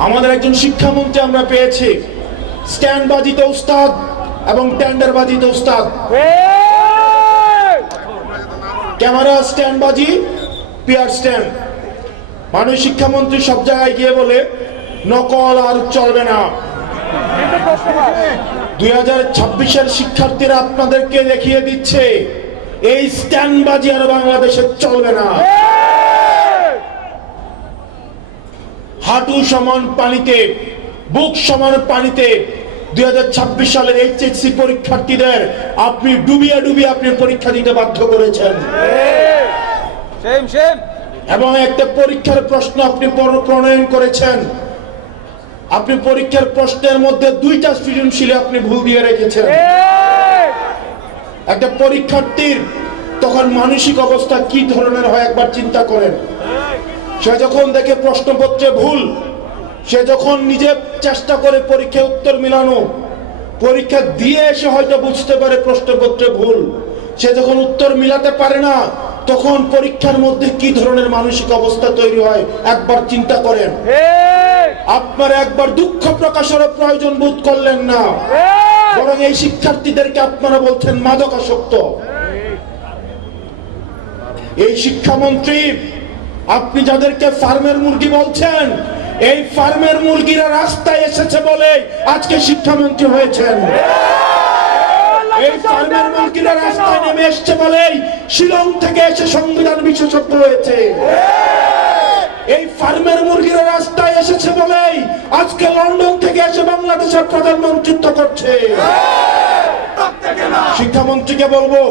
আমাদের একজন শিক্ষামন্ত্রী আমরা পেয়েছি, স্ট্যান্ডবাজিতে উস্তাদ এবং টেন্ডারবাজিতে উস্তাদ। ক্যামেরা স্ট্যান্ডবাজি, পিয়ার স্ট্যান্ড। মাননীয় শিক্ষামন্ত্রী সব জায়গায় গিয়ে বলে নকল আর চলবে না। 2026-এর শিক্ষার্থীরা আপনাদেরকে দেখিয়ে দিচ্ছে এই স্ট্যান্ডবাজি আর বাংলাদেশে চলবে না। হাঁটু সমান পানিতে, বুক সমান পানিতে 2026 সালের এইচএসসি পরীক্ষার্থীদের আপনি ডুবিয়ে ডুবিয়ে আপনি পরীক্ষা দিতে বাধ্য করেছেন। এবং একটা পরীক্ষার প্রশ্ন আপনি প্রণয়ন করেছেন। আপনি পরীক্ষার প্রশ্নের মধ্যে 2টা সৃজনশীলে আপনি ভুল দিয়ে রেখেছেন। একটা পরীক্ষার্থীর তখন মানসিক অবস্থা কি ধরনের হয় একবার চিন্তা করেন। সে যখন দেখে প্রশ্নপত্রে ভুল, সে যখন নিজে চেষ্টা করে পরীক্ষায় উত্তর মিলানো, পরীক্ষা দিয়ে এসে হয়তো বুঝতে পারে প্রশ্নপত্রে ভুল, সে যখন উত্তর মিলাতে পারে না, তখন পরীক্ষার মধ্যে কি ধরনের মানসিক অবস্থা তৈরি হয় একবার চিন্তা করেন। আপনারা একবার দুঃখ প্রকাশের প্রয়োজন বোধ করলেন না, বরং এই শিক্ষার্থীদেরকে আপনারা বলছেন মাদকাসক্ত। এই শিক্ষামন্ত্রী, আপনি যাদেরকে ফার্মের মুরগি বলছেন, এই ফার্মের মুরগিরা রাস্তায় এসেছে বলে আজকে শিক্ষামন্ত্রী হয়েছেন। এই ফার্মের মুরগিরা রাস্তায় নেমে এসছে বলেই শিলং থেকে এসে সংবিধান বিশেষজ্ঞ হয়েছে। এই ফার্মের মুরগিরা রাস্তায় এসেছে বলেই আজকে লন্ডন থেকে এসে বাংলাদেশের প্রধানমন্ত্রিত্ব করছে। শিক্ষামন্ত্রীকে বলবো,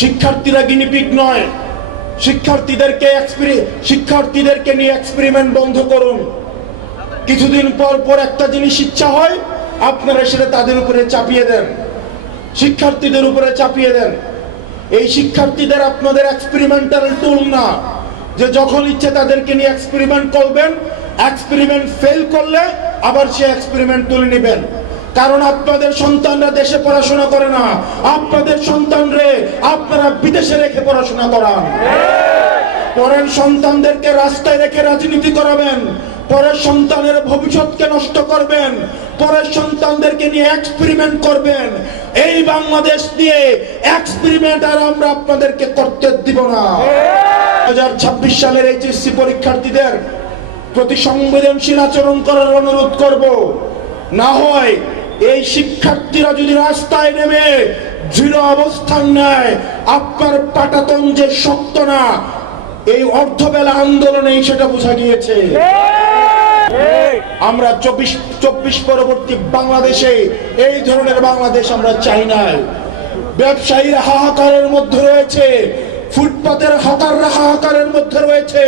শিক্ষার্থীরা গিনিপিগ নয়। শিক্ষার্থীদেরকে নিয়ে এক্সপেরিমেন্ট বন্ধ করুন। কিছুদিন পর পর একটা জিনিস ইচ্ছা হয়, আপনারা সেটা তাদের উপরে চাপিয়ে দেন, শিক্ষার্থীদের উপরে চাপিয়ে দেন। এই শিক্ষার্থীদের আপনাদের এক্সপেরিমেন্টাল টুল না, যে যখন ইচ্ছে তাদেরকে নিয়ে এক্সপেরিমেন্ট করবেন, এক্সপেরিমেন্ট ফেল করলে আবার সে এক্সপেরিমেন্ট তুলে নেবেন। কারণ আপনাদের সন্তানরা দেশে পড়াশোনা করে না, আপনাদের সন্তানরে আপনারা বিদেশে রেখে পড়াশোনা করান। পরের সন্তানদেরকে রাস্তায় রেখে রাজনীতি করাবেন, পরের সন্তানের ভবিষ্যৎকে নষ্ট করবেন, পরের সন্তানদেরকে নিয়ে এক্সপেরিমেন্ট করবেন। এই বাংলাদেশ নিয়ে এক্সপেরিমেন্ট আর আমরা আপনাদেরকে করতে দিব না। 2026 সালের এইচএসসি পরীক্ষার্থীদের প্রতি সংবেদনশীল আচরণ করার অনুরোধ করব। না হয় এই শিক্ষার্থীরা যদি রাস্তায় নেমে দৃঢ় অবস্থান নেয়, আপনার পাটাতন যে শক্ত না, এই অর্ধবেলা আন্দোলনে সেটা বোঝা গিয়েছে। আমরা 24 পরবর্তী বাংলাদেশে এই ধরনের বাংলাদেশ আমরা চাই না। ব্যবসায়ীরা হাহাকারের মধ্যে রয়েছে, ফুটপাতের হকাররা হাহাকারের মধ্যে রয়েছে,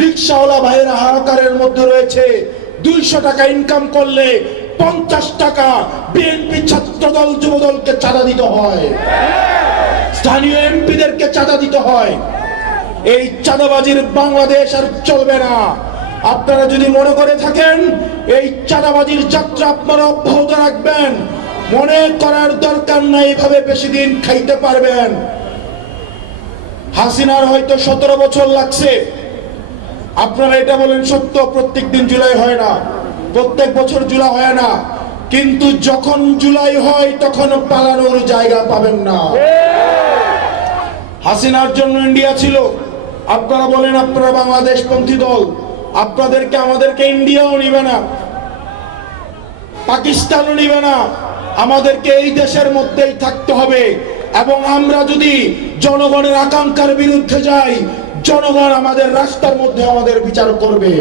রিক্সাওয়ালা ভাইয়েরা হাহাকারের মধ্যে রয়েছে। 200 টাকা ইনকাম করলে 50 টাকা বিএনপি ছাত্রদল যুবদলকে চাঁদা দিতে হয়, স্থানীয় এমপিদেরকে চাঁদা দিতে হয়। এই চাঁদাবাজির বাংলাদেশ আর চলবে না। আপনারা যদি মনে করে থাকেন এই চাঁদাবাজির যাত্রা আপনারা অব্যাহত রাখবেন, মনে করার দরকার নাই এইভাবে বেশি দিন খাইতে পারবেন। হাসিনার হয়তো 17 বছর লাগছে। আপনারা এটা বলেন সত্য, প্রত্যেক দিন জুলাই হয় না, প্রত্যেক বছর জুলাই হয় না, কিন্তু যখন জুলাই হয় তখন পালানোর জায়গা পাবেন না। হাসিনার জন্য ইন্ডিয়া ছিল। আপনারা বলেন আপনারা বাংলাদেশ পন্থী দল, আপনাদেরকে আমাদেরকে ইন্ডিয়াও নিবে না, পাকিস্তানও নিবে না, আমাদেরকে এই দেশের মধ্যেই থাকতে হবে। এবং আমরা যদি জনগণের আকাঙ্ক্ষার বিরুদ্ধে যাই, জনগণ আমাদের রাস্তার মধ্যে আমাদের বিচার করবে।